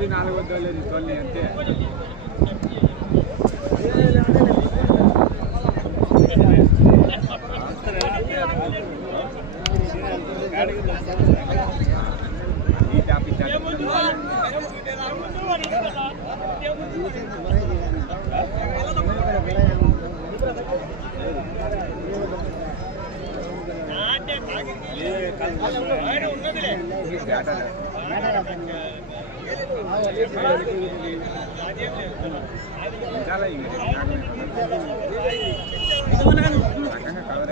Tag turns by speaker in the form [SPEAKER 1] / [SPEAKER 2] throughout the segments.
[SPEAKER 1] రోజు నాలుగు వందలు లేదు తొలి అంతే చాలా కవర్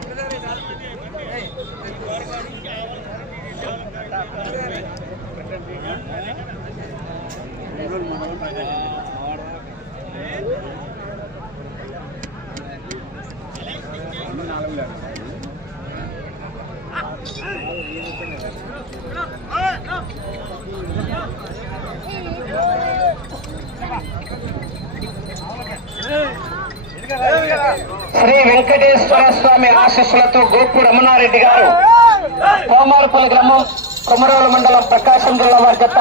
[SPEAKER 2] శ్రీ వెంకటేశ్వర స్వామి ఆశీస్సులతో గోపు రమణారెడ్డి గారు. కోమారపల్లి గ్రామం కొమరోలు మండలం ప్రకాశం జిల్లా వారి జత.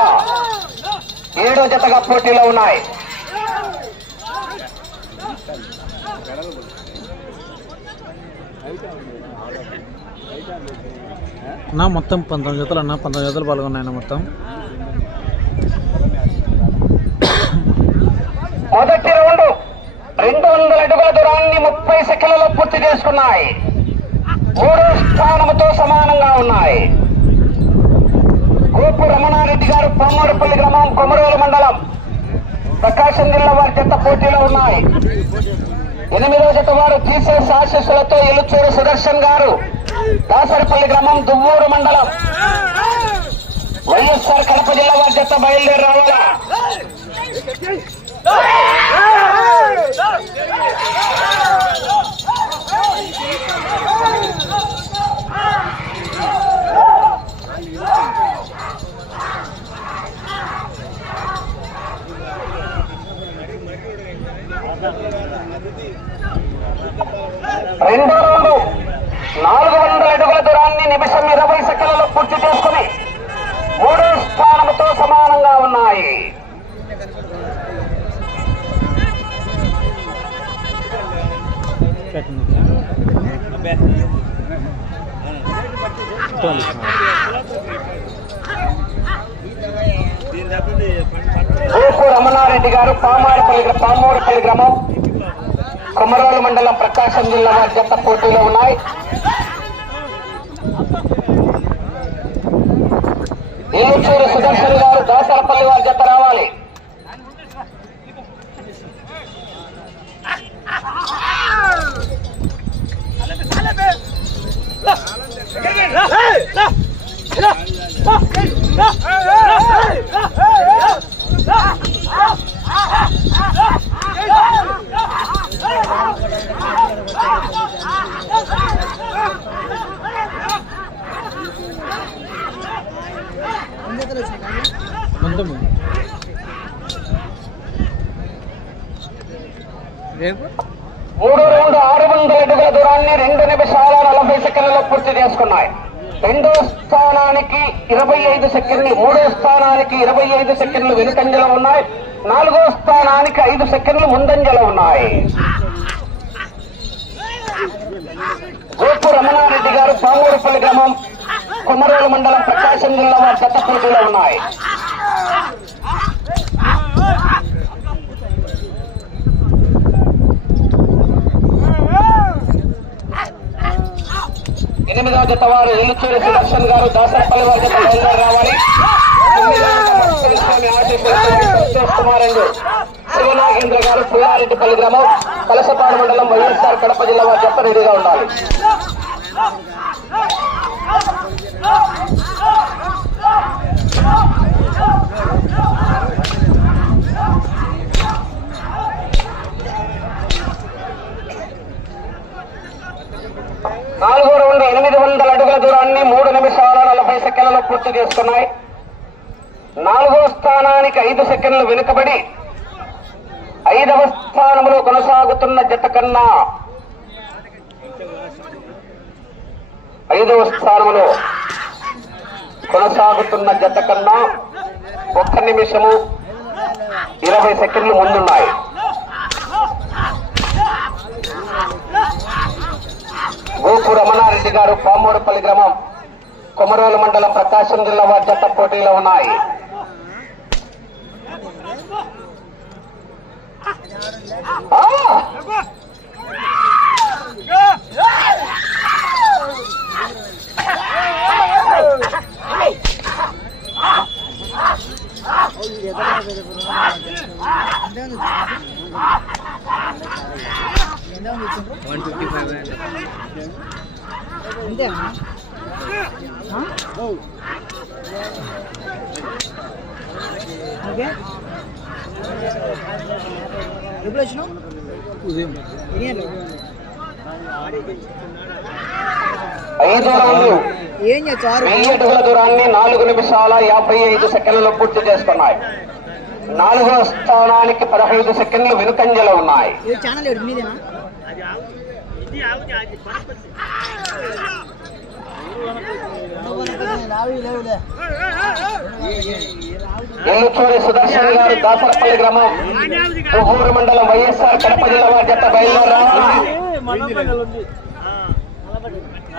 [SPEAKER 2] ఏడో జతగా పోటీలో ఉన్నాయి.
[SPEAKER 3] నా మొత్తం పంతొమ్మిది జతలు అన్న పంతొమ్మిది జతలు పాల్గొన్నాయన్న మొత్తం.
[SPEAKER 2] మొదటి రౌండ్ రెండు వందల అడుగుల దూరాన్ని ముప్పై సెకండ్లలో పూర్తి చేసుకున్నాయి. మూడో స్థానముతో సమానంగా ఉన్నాయి. గోపు రమణారెడ్డి గారు పొమ్మూరుపల్లి గ్రామం కొమరోలు మండలం. ప్రకాశం జిల్లా వారి జత పోటీలో ఉన్నాయి. ఎనిమిదో జత వారు టీసీఎస్ ఆశీస్సులతో ఎలుచూరు సుదర్శన్ గారు. దాసరపల్లి గ్రామం దువ్వూరు మండలం. వైఎస్ఆర్ కడప జిల్లా వారి జత బయలుదేరి రావాలా? రెండో రౌండ్. నాలుగు వందల అడుగుల దూరాన్ని నిమిషం ఇరవై సెకండ్లలో పూర్తి చేసుకుని మూడో స్థానంతో సమానంగా ఉన్నాయి. రమణారెడ్డి గారు పామారిపల్లి పామూరిపల్లి గ్రామం. కొమరోలు మండలం ప్రకాశం జిల్లా వారి జత పోటీలో ఉన్నాయి. ఏలూరు సుదర్శన్ గారు దాసరపల్లి వారి జత రావాలి
[SPEAKER 4] ఎన్ని వచ్చినాయి
[SPEAKER 3] పంతొమ్మిది
[SPEAKER 2] మూడు రౌండ్ ఆరు వందల అడుగుల దూరాన్ని రెండు నిమిషాల నలభై సెకండ్లలో పూర్తి చేసుకున్నాయి. రెండో స్థానానికి ఇరవై ఐదు సెకండ్లు మూడో స్థానానికి ఇరవై ఐదు సెకండ్లు వెనుకంజలో ఉన్నాయి. నాలుగో స్థానానికి ఐదు సెకండ్లు ముందంజలో ఉన్నాయి. గోపు రమణారెడ్డి గారు పామూరుపల్లి గ్రామం కుమరోలు మండలం ప్రకాశం జిల్లా వారి చెత్త పోటీలో ఉన్నాయి. ఎనిమిదవ జత వారు ఎల్లుచూరి సుదర్శన్ గారు దాసరపల్లి వారి జత బయలుదేరి రావాలి. తొమ్మిదవ శివనాగేంద్ర గారు పుల్లారెడ్డిపల్లి గ్రామం కలసపాడు మండలం వైఎస్ఆర్ కడప జిల్లా వారి జత రెడీగా ఉండాలి. నాలుగో ఎనిమిది వందల అడుగుల దూరాన్ని మూడు నిమిషాల నలభై సెకండ్లలో పూర్తి చేసుకున్నాయి. నాలుగో స్థానానికి ఐదు సెకండ్లు వెనుకబడి ఐదవ స్థానంలో కొనసాగుతున్న జత కన్నా ఐదవ స్థానంలో కొనసాగుతున్న జత కన్నా ఒక్క నిమిషము ఇరవై సెకండ్లు ముందున్నాయి. గోపు రమణారెడ్డి గారు పామూరుపల్లి గ్రామం కొమరోలు మండలం ప్రకాశం జిల్లా వారి జత పోటీలో ఉన్నాయి
[SPEAKER 4] Ah!
[SPEAKER 2] వెయ్యి అడుగుల దూరాన్ని నాలుగు నిమిషాల యాభై ఐదు సెకండ్లలో పూర్తి చేసుకున్నాయి. నాలుగో స్థానానికి పదహైదు సెకండ్లు వెనుకంజలో ఉన్నాయి. ఎల్లుచూరి సుదర్శన్ గారు దాసరపల్లి గ్రామం దువ్వూరు మండలం వైఎస్ఆర్ కడప జిల్లా వారి జత బయలుదేరి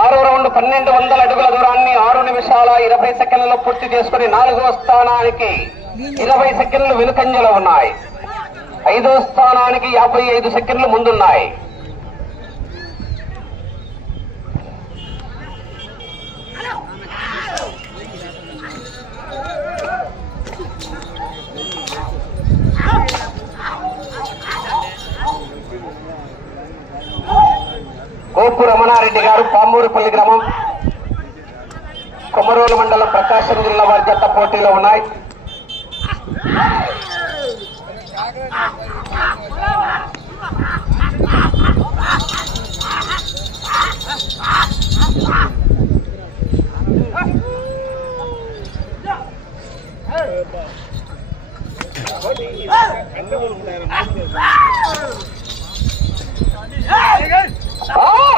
[SPEAKER 2] ఆరో రౌండ్ పన్నెండు వందల అడుగుల దూరాన్ని ఆరు నిమిషాల ఇరవై సెకండ్లలో పూర్తి చేసుకుని నాలుగో స్థానానికి ఇరవై సెకండ్లు వెనుకంజలో ఉన్నాయి. ఐదో స్థానానికి యాభై ఐదు సెకండ్లు ముందున్నాయి. గోపు రమణారెడ్డి గారు పామూరుపల్లి గ్రామం కొమరోలు మండలం ప్రకాశం జిల్లా వారి జత పోటీలో ఉన్నాయి ఆ!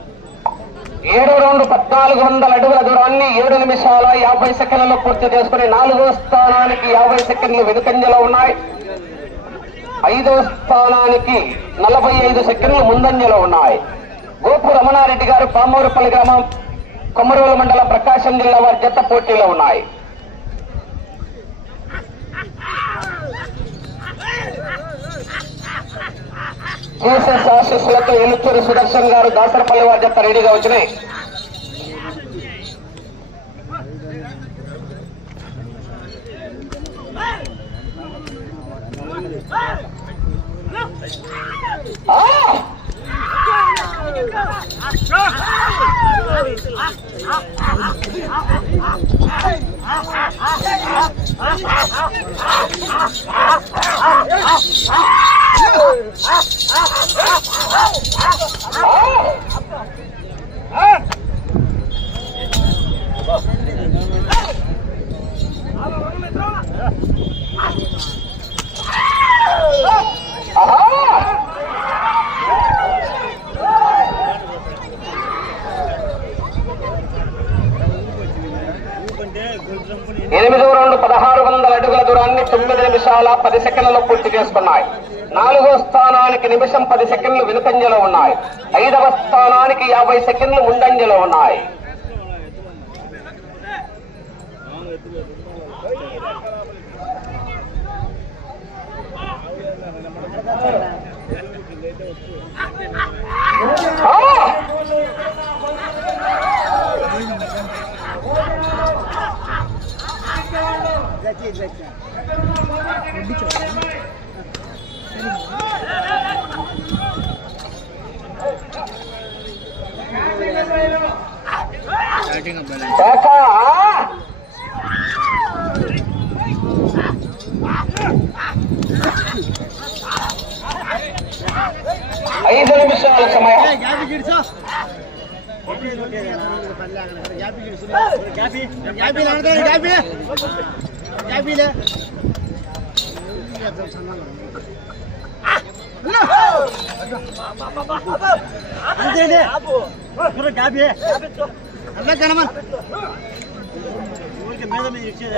[SPEAKER 2] ఏడు రెండు పద్నాలుగు వందల అడుగుల దూరాన్ని ఏడు నిమిషాల యాభై సెకండ్లలో పూర్తి చేసుకుని నాలుగో స్థానానికి యాభై సెకండ్లు వెనుకంజలో ఉన్నాయి. ఐదో స్థానానికి నలభై ఐదు సెకండ్లు ముందంజలో ఉన్నాయి. గోపు రమణారెడ్డి గారు పామూరుపల్లి గ్రామం కొమరూలు మండలం ప్రకాశం జిల్లా వారి జత పోటీలో ఉన్నాయి. జీసస్ ఆశీస్సులతో ఎలుచూరి సుదర్శన్ గారు దాసరపల్లి వారి జత రెడీగా వచ్చినాయి Ah! Oh! నిమిషం పది సెకండ్లు వెనుకంజలో ఉన్నాయి. ఐదవ స్థానానికి యాభై సెకండ్లు ముందంజలో ఉన్నాయి. నిమిషాల సమయం
[SPEAKER 1] మీద మీద ఇచ్చేది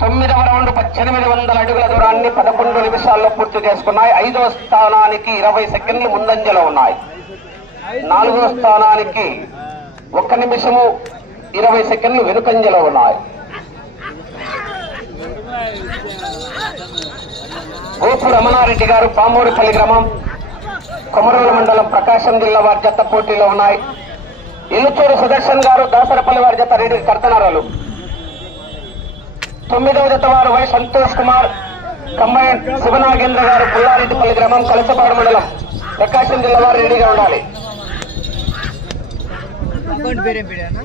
[SPEAKER 2] తొమ్మిదవ రౌండ్ పద్దెనిమిది వందల అడుగుల దూరాన్ని పదకొండు నిమిషాల్లో పూర్తి చేసుకున్నాయి. ఐదవ స్థానానికి ఇరవై సెకండ్లు ముందంజలో ఉన్నాయి. నాలుగో స్థానానికి ఒక్క నిమిషము ఇరవై సెకండ్లు వెనుకంజలో ఉన్నాయి. గోపు రమణారెడ్డి గారు పామూరుపల్లి గ్రామం కొమరూరు మండలం ప్రకాశం జిల్లా వారి జత పోటీలో ఉన్నాయి. ఇల్లుచూరు సుదర్శన్ గారు దాసరపల్లి వారి జత రెడ్డి కర్తనారాలు తొమ్మిదవ జత వారు వై సంతోష్ కుమార్ కంబైన్ శివనాగేంద్ర గారు పుల్లారెడ్డిపల్లి గ్రామం కలసపాడు మండలం ప్రకాశం జిల్లా వారు రెడీగా ఉండాలి.
[SPEAKER 4] అకౌంట్ పేరేం పేరు అన్న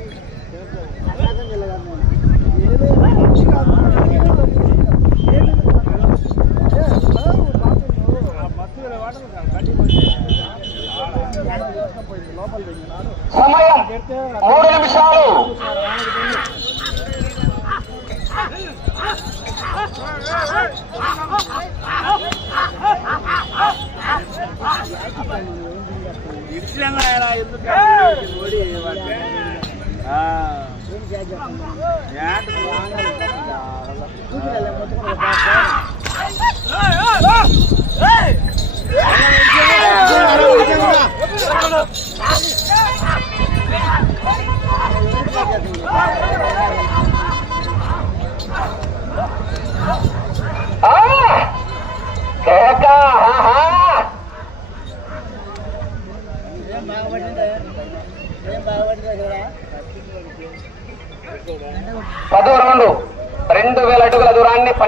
[SPEAKER 2] సమయం మూడు నిమిషాలు.
[SPEAKER 1] ఇచ్చినా ఎలా ఎందుకు?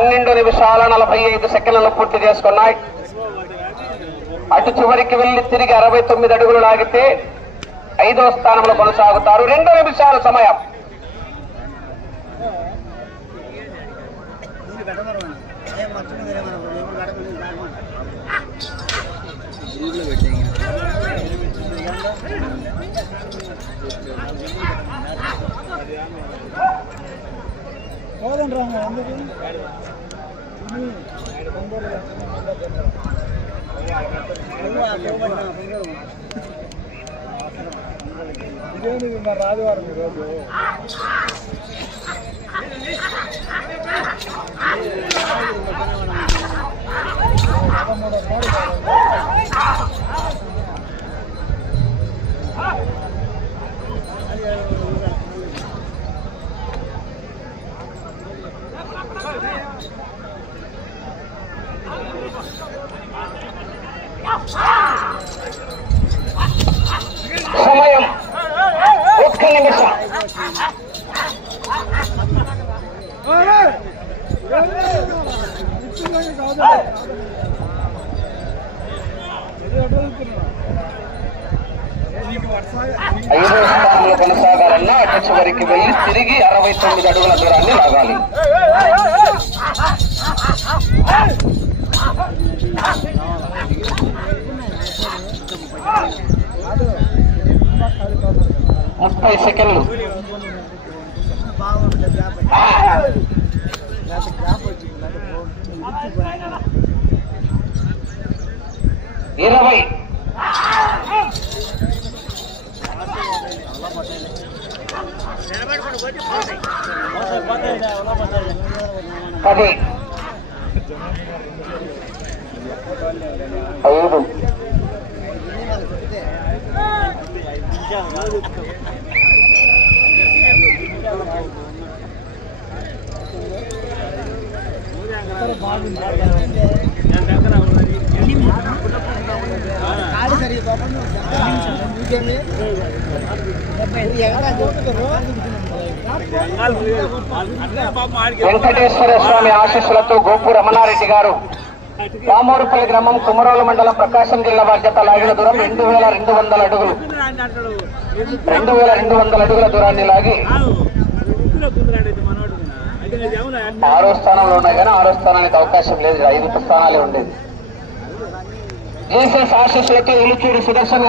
[SPEAKER 2] పన్నెండు నిమిషాల నలభై ఐదు సెకండ్లను పూర్తి చేసుకున్నాయి. అటు చివరికి వెళ్ళి తిరిగి అరవై తొమ్మిది అడుగులు లాగితే ఐదవ స్థానంలో కొనసాగుతారు. రెండు నిమిషాల సమయం.
[SPEAKER 1] ఆదివారం ఈరోజు
[SPEAKER 2] సమయం ఐదో స్థానంలో కొనసాగాలన్నా అటు చివరికి వెళ్ళి తిరిగి అరవై తొమ్మిది అడుగుల దూరాన్ని లాగాలి కాదు ముప్పై సెకండ్లు. ఇరవై. పది. ఐదు. వెంకటేశ్వర స్వామి ఆశీస్సులతో గోపు రమణారెడ్డి గారు రామూరుపల్లి గ్రామం కుమరోలు మండలం ప్రకాశం జిల్లా బాధ్యత లాగిన దూరం రెండు వేల రెండు వందల అడుగులు. రెండు వేల రెండు వందల అడుగుల దూరాన్ని లాగి ఆరో స్థానంలో ఉన్నాయి కానీ ఆరో స్థానానికి అవకాశం లేదు. ఐదు స్థానాలే ఉండేది. జీసస్ ఆశీస్సులతో ఎలుచూరి సుదర్శన